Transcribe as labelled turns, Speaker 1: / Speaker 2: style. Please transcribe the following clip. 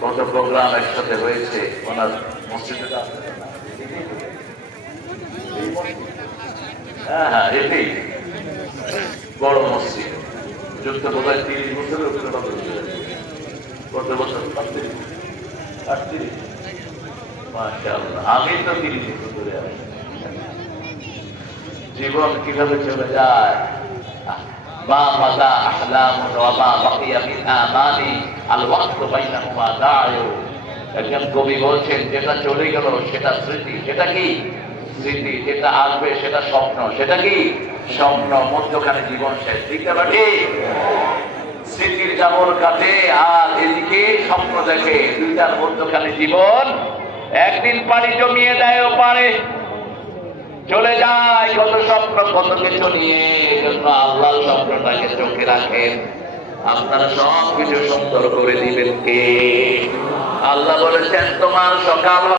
Speaker 1: কত প্রোগ্রাম একসাথে হয়েছে? ওনার মসজিদে হ্যাঁ হ্যাঁ এটাই বড় মসজিদ। যুদ্ধ বোধ হয় তিরিশ বছরের উপরে কত? কত বছর? আটত্রিশ। আমি তো তিরিশ বছর ধরে জীবন কীভাবে চলে যায়? আহলাম ওয়া মা বাকিয়া মিন আমানি আল ওয়াক্তু বাইনাহুমা দায়ু একজন কবি বলছেন, যেটা চলে গেল সেটা স্মৃতি। সেটা কি? স্মৃতি, যেটা আসবে সেটা স্বপ্ন। সেটা কি? স্বপ্ন, মধ্যখানে জীবন শেষ। না ঠিক স্মৃতির জামর কাটে আর এদিকে স্বপ্ন দেখে দুইটার মধ্যখানে জীবন। একদিন পানি জমিয়ে দেয় পারে চলে যায়, কত স্বপ্ন, কত কিছু নিয়ে। এজন্য আল্লাহ স্বপ্নটাকে চোখে রাখেন। আপনারা সব কিছু সুন্দর করে দিবেন কে? আল্লাহ বলেছেন, তোমার সকাল